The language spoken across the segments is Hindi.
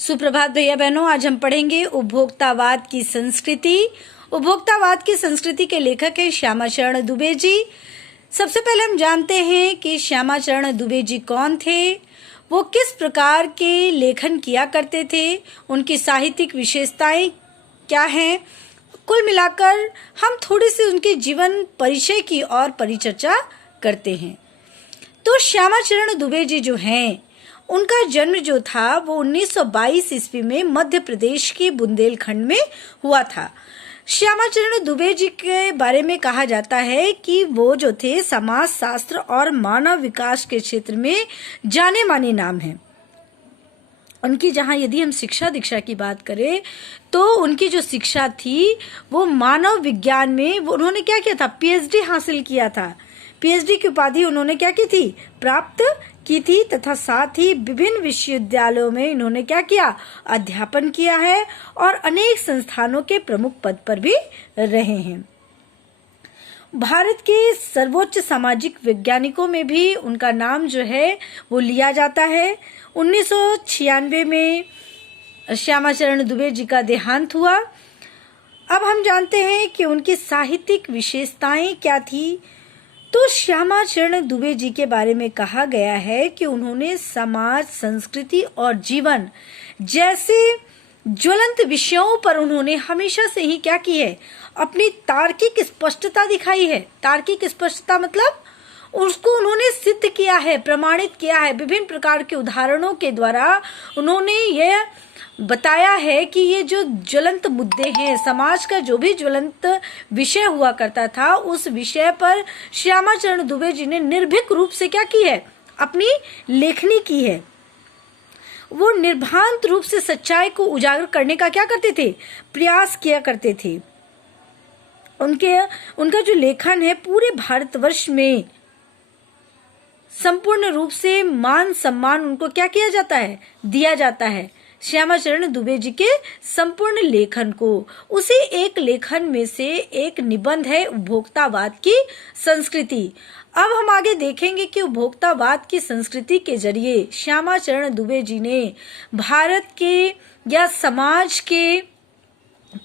सुप्रभात भैया बहनों, आज हम पढ़ेंगे उपभोक्तावाद की संस्कृति। उपभोक्तावाद की संस्कृति के लेखक हैं श्यामा चरण दुबे जी। सबसे पहले हम जानते हैं कि श्यामा चरण दुबे जी कौन थे, वो किस प्रकार के लेखन किया करते थे, उनकी साहित्यिक विशेषताएं क्या हैं। कुल मिलाकर हम थोड़ी सी उनके जीवन परिचय की और परिचर्चा करते हैं। तो श्यामा चरण दुबे जी जो हैं, उनका जन्म जो था वो 1922 ईस्वी में मध्य प्रदेश के बुंदेलखंड में हुआ था। श्यामा चरण दुबे जी के बारे में कहा जाता है कि वो जो थे समाज शास्त्र और मानव विकास के क्षेत्र में जाने माने नाम हैं। उनकी जहाँ यदि हम शिक्षा दीक्षा की बात करें तो उनकी जो शिक्षा थी वो मानव विज्ञान में उन्होंने क्या किया था, पीएचडी हासिल किया था। पीएचडी की उपाधि उन्होंने क्या की थी, प्राप्त की थी, तथा साथ ही विभिन्न विश्वविद्यालयों में इन्होंने क्या किया, अध्यापन किया है और अनेक संस्थानों के प्रमुख पद पर भी रहे हैं। भारत के सर्वोच्च सामाजिक वैज्ञानिकों में भी उनका नाम जो है वो लिया जाता है। 1996 में श्यामा चरण दुबे जी का देहांत हुआ। अब हम जानते हैं कि उनकी साहित्यिक विशेषताएं क्या थी। तो श्यामा चरण दुबे जी के बारे में कहा गया है कि उन्होंने समाज, संस्कृति और जीवन जैसे ज्वलंत विषयों पर उन्होंने हमेशा से ही क्या की है, अपनी तार्किक स्पष्टता दिखाई है। तार्किक स्पष्टता मतलब उसको उन्होंने सिद्ध किया है, प्रमाणित किया है। विभिन्न प्रकार के उदाहरणों के द्वारा उन्होंने यह बताया है कि ये जो ज्वलंत मुद्दे हैं, समाज का जो भी ज्वलंत विषय हुआ करता था, उस विषय पर श्यामा चरण दुबे जी ने निर्भीक रूप से क्या की है, अपनी लेखनी की है। वो निर्भ्रांत रूप से सच्चाई को उजागर करने का क्या करते थे, प्रयास किया करते थे। उनका जो लेखन है पूरे भारतवर्ष में संपूर्ण रूप से मान सम्मान उनको क्या किया जाता है, दिया जाता है। श्यामा चरण दुबे जी के संपूर्ण लेखन को, उसी एक लेखन में से एक निबंध है उपभोक्तावाद की संस्कृति। अब हम आगे देखेंगे कि उपभोक्तावाद की संस्कृति के जरिए श्यामा चरण दुबे जी ने भारत के या समाज के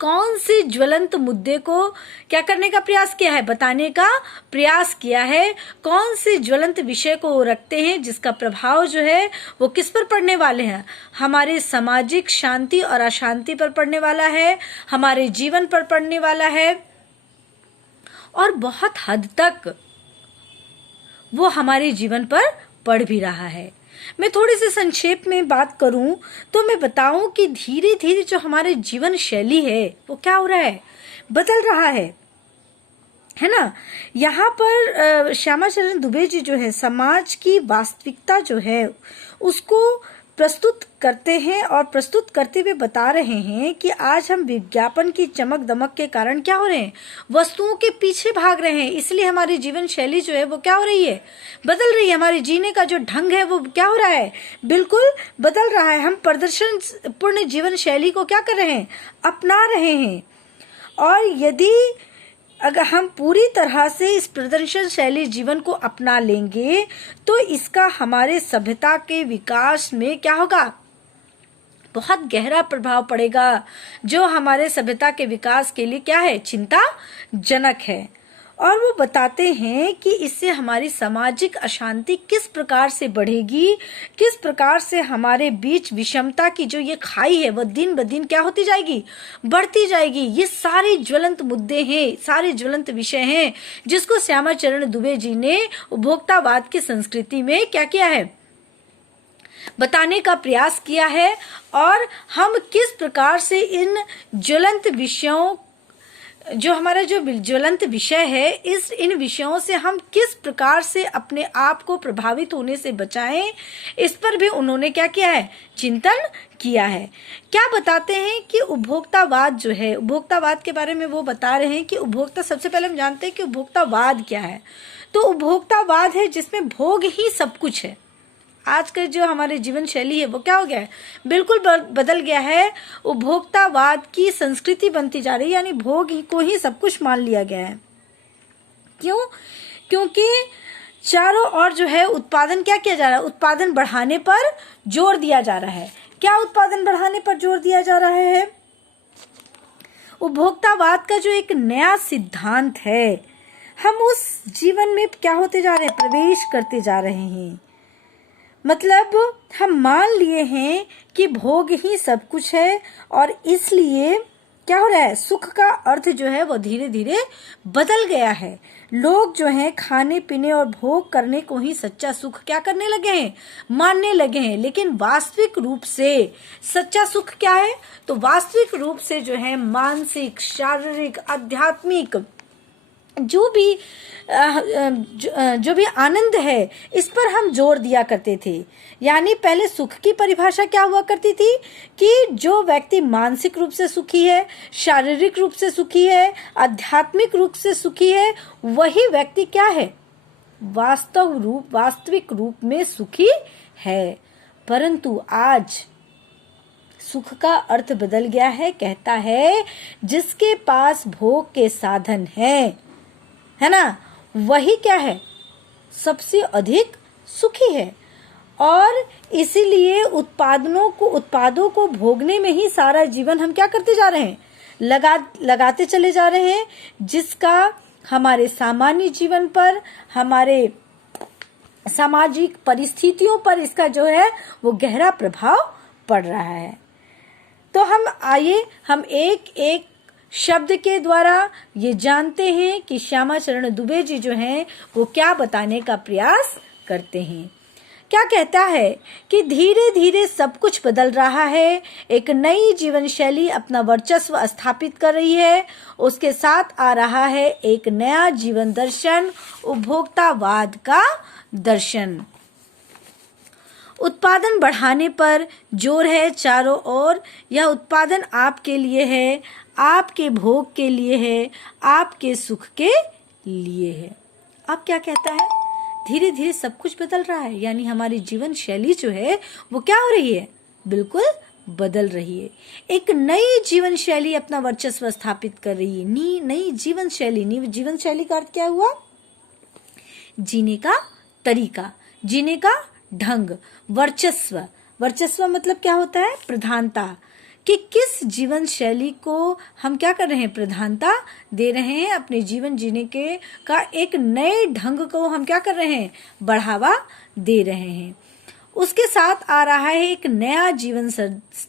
कौन से ज्वलंत मुद्दे को क्या करने का प्रयास किया है, बताने का प्रयास किया है। कौन से ज्वलंत विषय को वो रखते हैं जिसका प्रभाव जो है वो किस पर पड़ने वाले हैं, हमारे सामाजिक शांति और अशांति पर पड़ने वाला है, हमारे जीवन पर पड़ने वाला है और बहुत हद तक वो हमारे जीवन पर पड़ भी रहा है। मैं थोड़ी सी संक्षेप में बात करूं तो मैं बताऊं कि धीरे धीरे जो हमारे जीवन शैली है वो क्या हो रहा है, बदल रहा है ना। यहाँ पर श्यामा चरण दुबे जी जो है समाज की वास्तविकता जो है उसको प्रस्तुत करते हैं और प्रस्तुत करते हुए बता रहे हैं कि आज हम विज्ञापन की चमक दमक के कारण क्या हो रहे हैं, वस्तुओं के पीछे भाग रहे हैं। इसलिए हमारी जीवन शैली जो है वो क्या हो रही है, बदल रही है। हमारे जीने का जो ढंग है वो क्या हो रहा है, बिल्कुल बदल रहा है। हम प्रदर्शन पूर्ण जीवन शैली को क्या कर रहे हैं, अपना रहे हैं। और यदि अगर हम पूरी तरह से इस प्रदर्शन शैली जीवन को अपना लेंगे तो इसका हमारे सभ्यता के विकास में क्या होगा, बहुत गहरा प्रभाव पड़ेगा, जो हमारे सभ्यता के विकास के लिए क्या है, चिंताजनक है। और वो बताते हैं कि इससे हमारी सामाजिक अशांति किस प्रकार से बढ़ेगी, किस प्रकार से हमारे बीच विषमता की जो ये खाई है वो दिन ब दिन क्या होती जाएगी, बढ़ती जाएगी। ये सारे ज्वलंत मुद्दे हैं, सारे ज्वलंत विषय हैं जिसको श्यामा चरण दुबे जी ने उपभोक्तावाद की संस्कृति में क्या किया है, बताने का प्रयास किया है। और हम किस प्रकार से इन ज्वलंत विषयों, जो हमारा जो ज्वलंत विषय है, इन विषयों से हम किस प्रकार से अपने आप को प्रभावित होने से बचाएं, इस पर भी उन्होंने क्या किया है, चिंतन किया है। क्या बताते हैं कि उपभोक्तावाद जो है, उपभोक्तावाद के बारे में वो बता रहे हैं कि उपभोक्ता, सबसे पहले हम जानते हैं कि उपभोक्तावाद क्या है। तो उपभोक्तावाद है जिसमें भोग ही सब कुछ है। आज का जो हमारे जीवन शैली है वो क्या हो गया है, बिल्कुल बदल गया है। उपभोक्तावाद की संस्कृति बनती जा रही है, यानी भोग को ही सब कुछ मान लिया गया है। क्यों? क्योंकि चारों ओर जो है उत्पादन क्या किया जा रहा है, उत्पादन बढ़ाने पर जोर दिया जा रहा है। क्या उत्पादन बढ़ाने पर जोर दिया जा रहा है? उपभोक्तावाद का जो एक नया सिद्धांत है, हम उस जीवन में क्या होते जा रहे हैं? प्रवेश करते जा रहे हैं। मतलब हम मान लिए हैं कि भोग ही सब कुछ है, और इसलिए क्या हो रहा है? सुख का अर्थ जो है वो धीरे धीरे बदल गया है। लोग जो हैं खाने पीने और भोग करने को ही सच्चा सुख क्या करने लगे हैं? मानने लगे हैं। लेकिन वास्तविक रूप से सच्चा सुख क्या है? तो वास्तविक रूप से जो है मानसिक, शारीरिक, आध्यात्मिक जो भी आनंद है, इस पर हम जोर दिया करते थे। यानी पहले सुख की परिभाषा क्या हुआ करती थी कि जो व्यक्ति मानसिक रूप से सुखी है, शारीरिक रूप से सुखी है, आध्यात्मिक रूप से सुखी है, वही व्यक्ति क्या है? वास्तविक रूप में सुखी है। परंतु आज सुख का अर्थ बदल गया है। कहता है जिसके पास भोग के साधन है ना, वही क्या है? सबसे अधिक सुखी है। और इसीलिए उत्पादों को भोगने में ही सारा जीवन हम क्या करते जा रहे हैं? लगाते चले जा रहे हैं, जिसका हमारे सामान्य जीवन पर, हमारे सामाजिक परिस्थितियों पर इसका जो है वो गहरा प्रभाव पड़ रहा है। तो हम एक एक शब्द के द्वारा ये जानते हैं कि श्यामा चरण दुबे जी जो हैं वो क्या बताने का प्रयास करते हैं। क्या कहता है कि धीरे धीरे सब कुछ बदल रहा है, एक नई जीवन शैली अपना वर्चस्व स्थापित कर रही है, उसके साथ आ रहा है एक नया जीवन दर्शन, उपभोक्तावाद का दर्शन। उत्पादन बढ़ाने पर जोर है चारों ओर। यह उत्पादन आपके लिए है, आपके भोग के लिए है, आपके सुख के लिए है। अब क्या कहता है? धीरे धीरे सब कुछ बदल रहा है, यानी हमारी जीवन शैली जो है वो क्या हो रही है? बिल्कुल बदल रही है। एक नई जीवन शैली अपना वर्चस्व स्थापित कर रही है। नई जीवन शैली का अर्थ क्या हुआ? जीने का तरीका, जीने का ढंग। वर्चस्व मतलब क्या होता है? प्रधानता। कि किस जीवन शैली को हम क्या कर रहे हैं? प्रधानता दे रहे हैं। अपने जीवन जीने के का एक नए ढंग को हम क्या कर रहे हैं? बढ़ावा दे रहे हैं। उसके साथ आ रहा है एक नया जीवन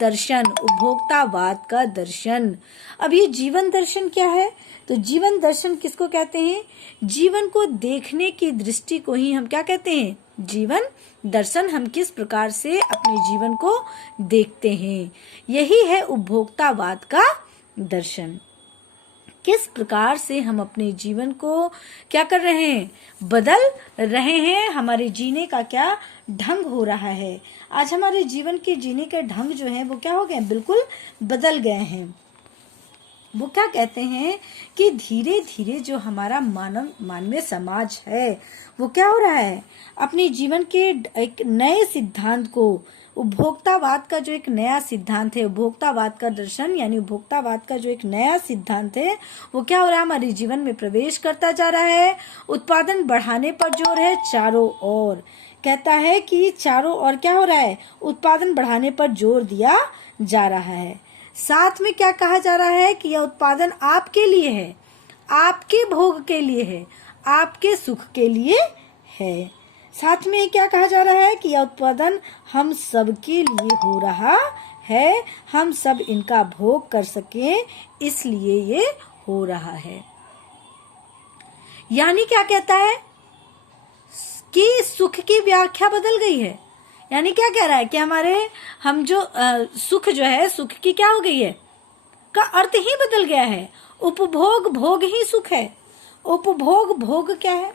दर्शन, उपभोक्तावाद का दर्शन। अब ये जीवन दर्शन क्या है? तो जीवन दर्शन किसको कहते हैं? जीवन को देखने की दृष्टि को ही हम क्या कहते हैं? जीवन दर्शन। हम किस प्रकार से अपने जीवन को देखते हैं, यही है उपभोक्तावाद का दर्शन। किस प्रकार से हम अपने जीवन को क्या कर रहे हैं? बदल रहे हैं। हमारे जीने का क्या ढंग हो रहा है? आज हमारे जीवन के जीने के ढंग जो है वो क्या हो गए? बिल्कुल बदल गए हैं। वो क्या कहते हैं कि धीरे धीरे जो हमारा मानवीय समाज है वो क्या हो रहा है? अपने जीवन के एक नए सिद्धांत को, उपभोक्तावाद का जो एक नया सिद्धांत है, उपभोक्तावाद का दर्शन यानी उपभोक्तावाद का जो एक नया सिद्धांत है वो क्या हो रहा है? हमारे जीवन में प्रवेश करता जा रहा है। उत्पादन बढ़ाने पर जोर है चारों ओर। कहता है कि चारों ओर क्या हो रहा है? उत्पादन बढ़ाने पर जोर दिया जा रहा है। साथ में क्या कहा जा रहा है कि यह उत्पादन आपके लिए है, आपके भोग के लिए है, आपके सुख के लिए है। साथ में क्या कहा जा रहा है कि यह उत्पादन हम सब के लिए हो रहा है, हम सब इनका भोग कर सकें, इसलिए ये हो रहा है। यानी क्या कहता है कि सुख की व्याख्या बदल गई है। यानी क्या कह रहा है कि हम जो सुख जो है, सुख की क्या हो गई है? का अर्थ ही बदल गया है। उपभोग भोग ही सुख है। उपभोग भोग क्या है?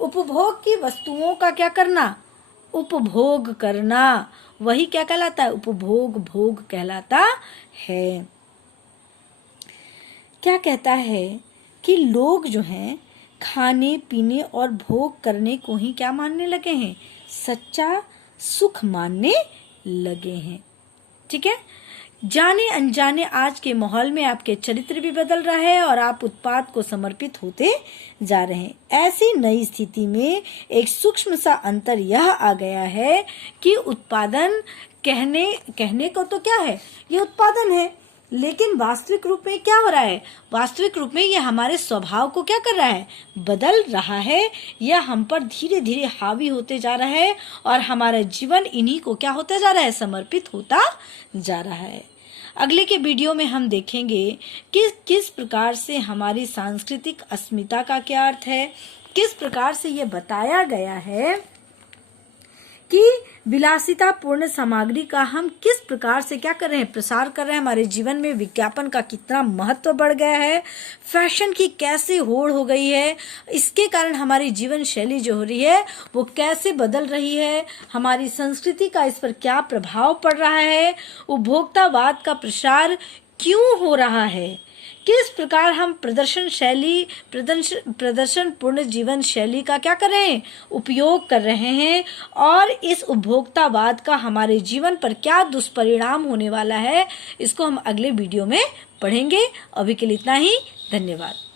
उपभोग की वस्तुओं का क्या करना? उपभोग करना। वही क्या कहलाता है? उपभोग भोग कहलाता है। क्या कहता है कि लोग जो हैं खाने पीने और भोग करने को ही क्या मानने लगे हैं? सच्चा सुख मानने लगे हैं। ठीक है। जाने अनजाने आज के माहौल में आपके चरित्र भी बदल रहा है और आप उत्पाद को समर्पित होते जा रहे हैं। ऐसी नई स्थिति में एक सूक्ष्म सा अंतर यह आ गया है कि उत्पादन कहने को तो क्या है, ये उत्पादन है, लेकिन वास्तविक रूप में क्या हो रहा है? वास्तविक रूप में ये हमारे स्वभाव को क्या कर रहा है? बदल रहा है। यह हम पर धीरे धीरे हावी होते जा रहा है और हमारा जीवन इन्हीं को क्या होता जा रहा है? समर्पित होता जा रहा है। अगले के वीडियो में हम देखेंगे कि किस प्रकार से हमारी सांस्कृतिक अस्मिता का क्या अर्थ है, किस प्रकार से ये बताया गया है कि विलासिता पूर्ण सामग्री का हम किस प्रकार से क्या कर रहे हैं? प्रसार कर रहे हैं। हमारे जीवन में विज्ञापन का कितना महत्व बढ़ गया है, फैशन की कैसे होड़ हो गई है, इसके कारण हमारी जीवन शैली जो हो रही है वो कैसे बदल रही है, हमारी संस्कृति का इस पर क्या प्रभाव पड़ रहा है, उपभोक्तावाद का प्रसार क्यों हो रहा है, किस प्रकार हम प्रदर्शन पूर्ण जीवन शैली का क्या कर रहे हैं? उपयोग कर रहे हैं, और इस उपभोक्तावाद का हमारे जीवन पर क्या दुष्परिणाम होने वाला है, इसको हम अगले वीडियो में पढ़ेंगे। अभी के लिए इतना ही। धन्यवाद।